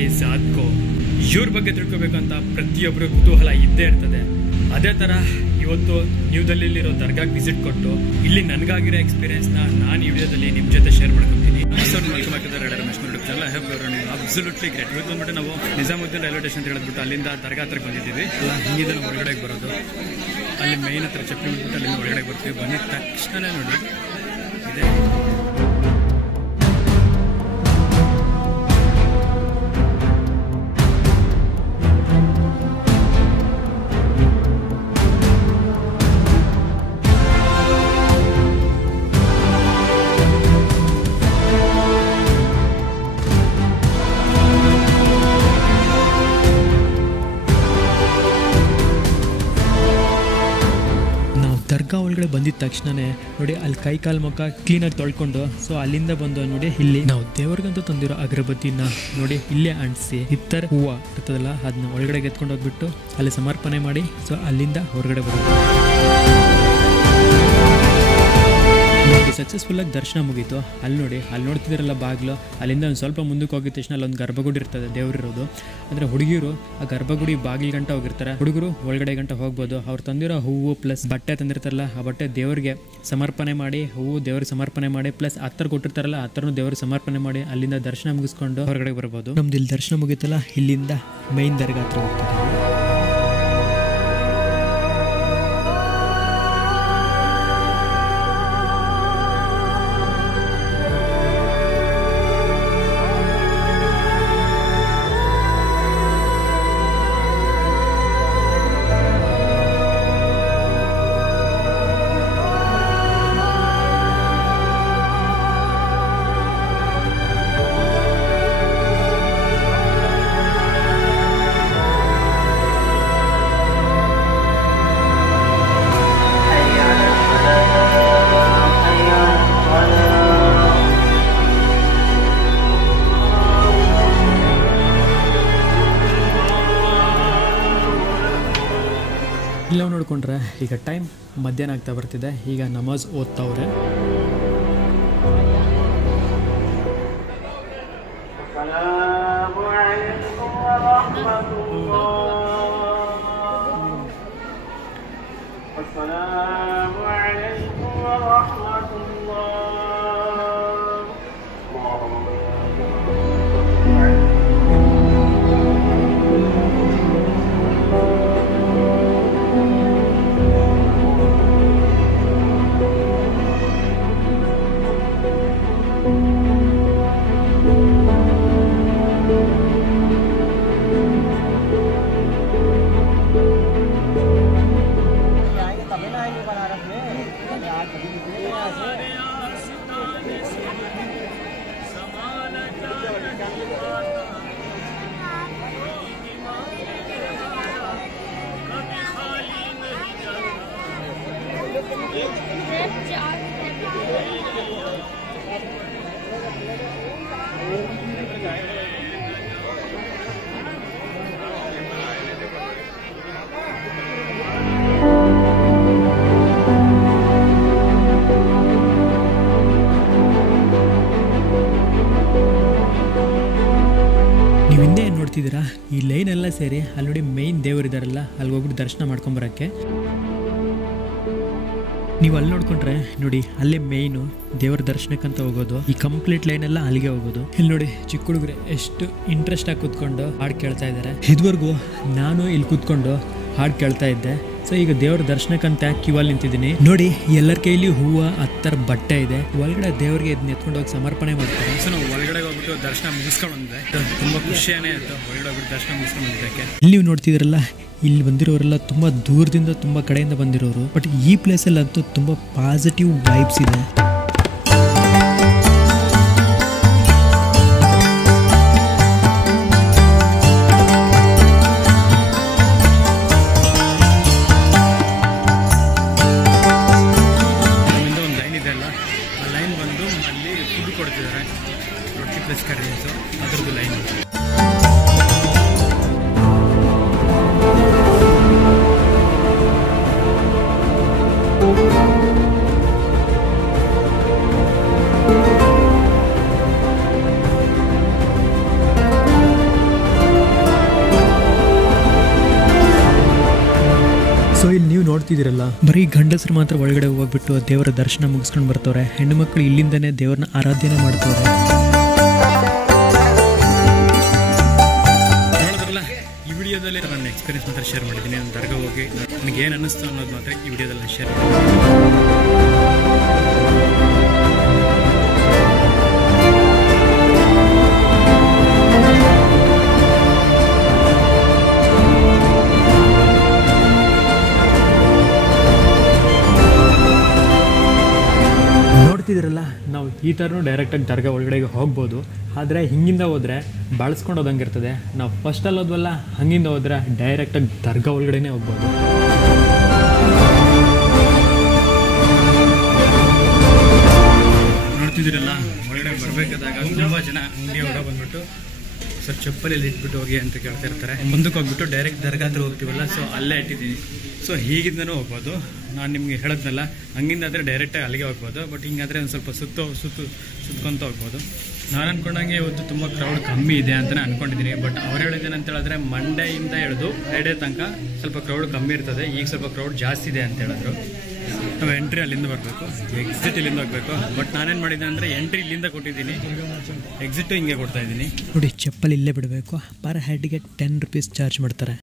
ಅಲಿ ಸಾದ್ಕೋ ಇವ್ರ ಬಗ್ಗೆ ತಿಳ್ಕೊಬೇಕಂತ ಪ್ರತಿಯೊಬ್ಬರು ಕುತೂಹಲ ಇದ್ದೇ ಇರ್ತದೆ. ಅದೇ ಥರ ಇವತ್ತು ನ್ಯೂ ದಿಲ್ಲಿಲಿರೋ ದರ್ಗಾಗೆ ವಿಸಿಟ್ ಕೊಟ್ಟು ಇಲ್ಲಿ ನನಗಾಗಿರೋ ಎಕ್ಸ್ಪೀರಿಯನ್ಸ್ನ ನಾನು ಈ ವಿಡಿಯೋದಲ್ಲಿ ನಿಮ್ಮ ಜೊತೆ ಶೇರ್ ಮಾಡ್ಕೊತೀನಿ. Absolutely great. ಇವತ್ತು ಬಂದ್ಬಿಟ್ಟು ನಾವು ನಿಜಾಮುದ್ದೀನ್ ರೈಲ್ವೆ ಸ್ಟೇಷನ್ ಅಂತ ಹೇಳಿದ್ಬಿಟ್ಟು ಅಲ್ಲಿಂದ ದರ್ಗಾ ಹತ್ರಕ್ಕೆ ಬಂದಿದ್ದೀವಿ. ಎಲ್ಲ ಹಿಂದಿನ ಹೊರಗಡೆಗೆ ಬರೋದು, ಅಲ್ಲಿ ಮೇನ್ ಹತ್ರ ಚಪ್ಪಲಿ ಬಿಟ್ಬಿಟ್ಟು ಅಲ್ಲಿಂದ ಹೊರಗಡೆ ಬರ್ತೀವಿ. ಬಂದಿದ ತಕ್ಷಣ ನೋಡಿ ಇದೆ ದರ್ಗಾ ಒಳಗಡೆ ಬಂದಿದ ತಕ್ಷಣನೇ ನೋಡಿ ಅಲ್ಲಿ ಕೈ ಕಾಲು ಮುಖ ಕ್ಲೀನಾಗಿ ತೊಳ್ಕೊಂಡು ಸೊ ಅಲ್ಲಿಂದ ಬಂದು ನೋಡಿ ಇಲ್ಲಿ ನಾವು ದೇವ್ರಿಗಂತೂ ತಂದಿರೋ ಅಗರಬತ್ತಿನ ನೋಡಿ ಇಲ್ಲೇ ಅಂಟಿಸಿ ಇತ್ತರ ಹೂವು ಇರ್ತದಲ್ಲ ಅದನ್ನ ಒಳಗಡೆ ಎತ್ಕೊಂಡು ಹೋಗ್ಬಿಟ್ಟು ಅಲ್ಲಿ ಸಮರ್ಪಣೆ ಮಾಡಿ ಸೊ ಅಲ್ಲಿಂದ ಹೊರಗಡೆ ಬರೋದು. ಸಕ್ಸಸ್ಫುಲ್ಲಾಗಿ ದರ್ಶನ ಮುಗೀತು. ಅಲ್ಲಿ ನೋಡ್ತಿದ್ದೀರಲ್ಲ ಬಾಗಿಲು, ಅಲ್ಲಿಂದ ಒಂದು ಸ್ವಲ್ಪ ಮುಂದಕ್ಕೆ ಹೋಗಿದ ತಕ್ಷಣ ಅಲ್ಲೊಂದು ಗರ್ಭಗುಡಿ ಇರ್ತದೆ ದೇವ್ರಿರೋದು. ಅಂದರೆ ಹುಡುಗಿರು ಆ ಗರ್ಭಗುಡಿ ಬಾಗಿಲು ಗಂಟ ಹೋಗಿರ್ತಾರೆ, ಹುಡುಗರು ಒಳಗಡೆ ಗಂಟ ಹೋಗ್ಬೋದು. ಅವ್ರು ತಂದಿರೋ ಹೂವು ಪ್ಲಸ್ ಬಟ್ಟೆ ತಂದಿರ್ತಾರಲ್ಲ ಆ ಬಟ್ಟೆ ದೇವ್ರಿಗೆ ಸಮರ್ಪಣೆ ಮಾಡಿ, ಹೂವು ದೇವ್ರಿಗೆ ಸಮರ್ಪಣೆ ಮಾಡಿ ಪ್ಲಸ್ ಹತ್ತರ ಕೊಟ್ಟಿರ್ತಾರಲ್ಲ ಹತ್ತರನು ದೇವ್ರಿಗೆ ಸಮರ್ಪಣೆ ಮಾಡಿ ಅಲ್ಲಿಂದ ದರ್ಶನ ಮುಗಿಸ್ಕೊಂಡು ಹೊರಗಡೆ ಬರ್ಬೋದು. ನಮ್ದು ಇಲ್ಲಿ ದರ್ಶನ ಮುಗೀತಲ್ಲ, ಇಲ್ಲಿಂದ ಮೈನ್ ದರ್ಗಾ ಹತ್ರ ಹೋಗ್ತೀವಿ. ಇಲ್ಲ ನೋಡ್ಕೊಂಡ್ರೆ ಈಗ ಟೈಮ್ ಮಧ್ಯಾಹ್ನ ಆಗ್ತಾ ಬರ್ತಿದೆ. ಈಗ ನಮಾಜ್ ಓದ್ತಾವ್ರೆ. ನೀವು ಹಿಂದೆ ಏನು ನೋಡ್ತಿದ್ದೀರಾ, ಈ ಲೈನ್ ಎಲ್ಲ ಸೇರಿ ಅಲ್ಲಿ ನೋಡಿ ಮೇಯ್ನ್ ದೇವರಿದಾರಲ್ಲ ಅಲ್ಲಿ ಹೋಗ್ಬಿಟ್ಟು ದರ್ಶನ ಮಾಡ್ಕೊಂಬರಕ್ಕೆ. ನೀವು ಅಲ್ಲಿ ನೋಡ್ಕೊಂಡ್ರೆ ನೋಡಿ ಅಲ್ಲೇ ಮೇಯ್ನು ದೇವರ ದರ್ಶನಕ್ಕಂತ ಹೋಗೋದು. ಈ ಕಂಪ್ಲೀಟ್ ಲೈನ್ ಎಲ್ಲ ಅಲ್ಲಿಗೆ ಹೋಗೋದು. ಇಲ್ಲಿ ನೋಡಿ ಚಿಕ್ಕ ಹುಡುಗರು ಎಷ್ಟು ಇಂಟ್ರೆಸ್ಟ್ ಆಗಿ ಕೂತ್ಕೊಂಡು ಹಾಡು ಕೇಳ್ತಾ ಇದ್ದಾರೆ. ಇದುವರೆಗೂ ನಾನು ಇಲ್ಲಿ ಕೂತ್ಕೊಂಡು ಹಾಡು ಕೇಳ್ತಾ ಇದ್ದೆ. ಸೊ ಈಗ ದೇವ್ರ ದರ್ಶನಕ್ಕಂತ ಕ್ಯೂ ಅಲ್ಲಿ ನಿಂತಿದ್ದೀನಿ. ನೋಡಿ ಎಲ್ಲರ ಕೈಲಿ ಹೂವು ಹತ್ತರ ಬಟ್ಟೆ ಇದೆ. ಒಳಗಡೆ ದೇವ್ರಿಗೆ ಇದನ್ನ ಎತ್ಕೊಂಡು ಹೋಗಿ ಸಮರ್ಪಣೆ ಮಾಡ್ತಾರೆ. ಸೊ ನಾವು ಒಳಗಡೆ ಹೋಗ್ಬಿಟ್ಟು ದರ್ಶನ ಮುಗಿಸ್ಕೊಂಡು ಬಂದೆ. ತುಂಬಾ ಖುಷಿಯಾನೇ ಆಯ್ತು ಹೊರಗಡೆ ಹೋಗ್ಬಿಟ್ಟು ದರ್ಶನ ಮುಗಿಸ್ಕೊಂಡು ಬಂದಿದ್ದಕ್ಕೆ. ಇಲ್ಲಿ ನೀವು ನೋಡ್ತಿದ್ರಲ್ಲ, ಇಲ್ಲಿ ಬಂದಿರೋರೆಲ್ಲ ತುಂಬ ದೂರದಿಂದ ತುಂಬ ಕಡೆಯಿಂದ ಬಂದಿರೋರು. ಬಟ್ ಈ ಪ್ಲೇಸಲ್ಲಂತೂ ತುಂಬ ಪಾಸಿಟಿವ್ ವೈಬ್ಸ್ ಇದೆ. ಕೊಡ್ತಿದ್ದಾರೆ ರೊಟ್ಟಿ ಪ್ಲಸ್ ಕರೀಸು ಅದ್ರದ್ದು ಲೈನ್. ಸೊ ಇಲ್ಲಿ ನೀವು ನೋಡ್ತಿದ್ದೀರಲ್ಲ, ಬರೀ ಗಂಡಸರು ಮಾತ್ರ ಒಳಗಡೆ ಹೋಗ್ಬಿಟ್ಟು ದೇವರ ದರ್ಶನ ಮುಗಿಸ್ಕೊಂಡು ಬರ್ತಾರೆ. ಹೆಣ್ಣು ಮಕ್ಕಳು ಇಲ್ಲಿಂದನೇ ದೇವ್ರನ್ನ ಆರಾಧನೆ ಮಾಡ್ತಾರೆ. ನೋಡಿದ್ರಲ್ಲ, ಈ ವಿಡಿಯೋದಲ್ಲಿ ನನ್ನ ಎಕ್ಸ್ಪೀರಿಯನ್ಸ್ ಮಾತ್ರ ಶೇರ್ ಮಾಡಿದ್ದೀನಿ. ನಾನು ದರ್ಗಾ ಹೋಗಿ ನನಗೆ ಏನು ಅನ್ನಿಸ್ತು ಅನ್ನೋದು ಮಾತ್ರ ಈ ವಿಡಿಯೋದಲ್ಲಿ ನಾನು ಶೇರ್ ನೋಡ್ತಿದ್ದೀರಲ್ಲ, ನಾವು ಈ ಥರನೂ ಡೈರೆಕ್ಟಾಗಿ ದರ್ಗಾ ಒಳಗಡೆಗೆ ಹೋಗ್ಬೋದು. ಆದರೆ ಹಿಂಗಿಂದ ಹೋದರೆ ಬಳಸ್ಕೊಂಡು ಹೋದಂಗೆ ಇರ್ತದೆ. ನಾವು ಫಸ್ಟಲ್ಲಿ ಹೋದ್ವಲ್ಲ, ಹಂಗಿಂದ ಹೋದರೆ ಡೈರೆಕ್ಟಾಗಿ ದರ್ಗಾ ಒಳಗಡೆನೇ ಹೋಗ್ಬೋದು. ನೋಡ್ತಿದ್ದೀರಲ್ಲ, ಒಳಗಡೆ ಬರಬೇಕಾದಾಗ ತುಂಬ ಜನ ಅಂಗಡಿ ಹೊರ ಬಂದ್ಬಿಟ್ಟು ಸರ್ ಚಪ್ಪಲಿ ಇಟ್ಬಿಟ್ಟು ಹೋಗಿ ಅಂತ ಕೇಳ್ತಾ ಇರ್ತಾರೆ. ಮುಂದಕ್ಕೆ ಹೋಗ್ಬಿಟ್ಟು ಡೈರೆಕ್ಟ್ ದರ್ಗಾ ಹತ್ರ ಹೋಗ್ತೀವಲ್ಲ, ಸೊ ಅಲ್ಲೇ ಇಟ್ಟಿದ್ದೀನಿ. ಸೊ ಹೀಗಿಂದನೂ ಹೋಗ್ಬೋದು. ನಾನು ನಿಮಗೆ ಹೇಳೋದ್ನಲ್ಲ, ಹಂಗಿಂದಾದರೆ ಡೈರೆಕ್ಟಾಗಿ ಅಲ್ಲಿಗೆ ಹೋಗ್ಬೋದು. ಬಟ್ ಹಿಂಗಾದರೆ ಒಂದು ಸ್ವಲ್ಪ ಸುತ್ಕೊಂತ ಹೋಗ್ಬೋದು. ನಾನು ಅಂದ್ಕೊಂಡಂಗೆ ಇವತ್ತು ತುಂಬ ಕ್ರೌಡ್ ಕಮ್ಮಿ ಇದೆ ಅಂತಲೇ ಅಂದ್ಕೊಂಡಿದ್ದೀನಿ. ಬಟ್ ಅವ್ರು ಹೇಳಿದ್ದೇನೆ ಅಂತ ಹೇಳಿದ್ರೆ, ಮಂಡೆಯಿಂದ ಹಿಡಿದು ಫ್ರೈಡೇ ತನಕ ಸ್ವಲ್ಪ ಕ್ರೌಡ್ ಕಮ್ಮಿ ಇರ್ತದೆ. ಈಗ ಸ್ವಲ್ಪ ಕ್ರೌಡ್ ಜಾಸ್ತಿ ಇದೆ ಅಂತ ಹೇಳಿದ್ರು. ನಾವು ಎಂಟ್ರಿ ಅಲ್ಲಿಂದ ಬರಬೇಕು, ಎಕ್ಸಿಟ್ ಇಲ್ಲಿಂದ ಹೋಗಬೇಕು. ಬಟ್ ನಾನೇನು ಮಾಡಿದ್ದೆ ಅಂದರೆ, ಎಂಟ್ರಿ ಇಲ್ಲಿಂದ ಕೊಟ್ಟಿದ್ದೀನಿ, ಎಕ್ಸಿಟು ಹಿಂಗೆ ಕೊಡ್ತಾ ಇದ್ದೀನಿ. ನೋಡಿ, ಚಪ್ಪಲಿ ಇಲ್ಲೇ ಬಿಡಬೇಕು. ಪರ್ ಹೆಡ್ಗೆ 10 ರೂಪೀಸ್ ಚಾರ್ಜ್ ಮಾಡ್ತಾರೆ.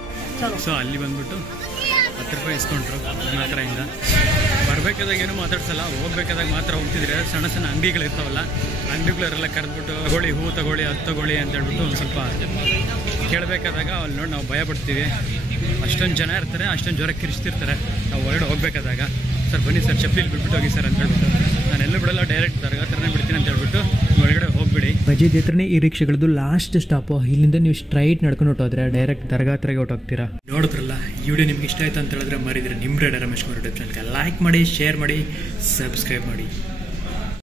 ಸೊ ಅಲ್ಲಿ ಬಂದ್ಬಿಟ್ಟು 10 ರೂಪಾಯಿ ಇಸ್ಕೊಂಡ್ರು ನನ್ನ ಹತ್ರದಿಂದ. ಬರಬೇಕಾದಾಗ ಏನೂ ಮಾತಾಡ್ಸಲ್ಲ, ಹೋಗ್ಬೇಕಾದಾಗ ಮಾತ್ರ ಹೋಗ್ತಿದ್ರೆ. ಸಣ್ಣ ಸಣ್ಣ ಅಂಗಡಿಗಳಿರ್ತಾವಲ್ಲ, ಅಂಗಡಿಗಳವರೆಲ್ಲ ಕರೆದ್ಬಿಟ್ಟು ತಗೊಳ್ಳಿ, ಹೂ ತಗೊಳ್ಳಿ, ಅದು ತಗೊಳ್ಳಿ ಅಂತ ಹೇಳ್ಬಿಟ್ಟು ಒಂದು ಸ್ವಲ್ಪ ಕೇಳಬೇಕಾದಾಗ ಅಲ್ಲಿ ನೋಡಿ ನಾವು ಭಯ ಪಡ್ತೀವಿ. ಅಷ್ಟೊಂದು ಜನ ಇರ್ತಾರೆ, ಅಷ್ಟೊಂದು ಜ್ವರ ಕಿರಿಸ್ತಿರ್ತಾರೆ. ನಾವು ಹೊರಗಡೆ ಹೋಗ್ಬೇಕಾದಾಗ, ಸರ್ ಬನ್ನಿ ಸರ್, ಚಪ್ಪಲಿ ಬಿಟ್ಬಿಟ್ಟು ಹೋಗಿ ಸರ್ ಅಂತ ಹೇಳ್ಬಿಟ್ಟು, ನಾನು ಎಲ್ಲೂ ಬಿಡಲ್ಲ, ಡೈರೆಕ್ಟ್ ದರ್ಗಾ ಹತ್ರನೇ ಬಿಡ್ತೀನಿ ಅಂತ ಹೇಳ್ಬಿಟ್ಟು ಹೊರಗಡೆ ಹೋಗ್ಬಿಡಿ. ಮಜೀದ್ ಹತ್ರನೇ ಈ ರಿಕ್ಷಾಗಳದ್ದು ಲಾಸ್ಟ್ ಸ್ಟಾಪು. ಇಲ್ಲಿಂದ ನೀವು ಸ್ಟ್ರೈಟ್ ನಡ್ಕೊಂಡು ಹೊಟ್ಟೋದ್ರೆ ಡೈರೆಕ್ಟ್ ದರ್ಗಾ ಹತ್ರಗೆ ಹೊಟ್ಟೋಗ್ತೀರಾ. ನೋಡಿದ್ರಲ್ಲ, ಈ ವಿಡಿಯೋ ನಿಮ್ಗೆ ಇಷ್ಟ ಆಯ್ತು ಅಂತ ಹೇಳಿದ್ರೆ ಮರಿದ್ರೆ ನಿಮ್ಮ ರೇಡರ್ ರಮೇಶ್ ಕುಮಾರ್ ಯೂಟ್ಯೂಬ್ ಚಾನಲ್ಗೆ ಲೈಕ್ ಮಾಡಿ, ಶೇರ್ ಮಾಡಿ, ಸಬ್ಸ್ಕ್ರೈಬ್ ಮಾಡಿ.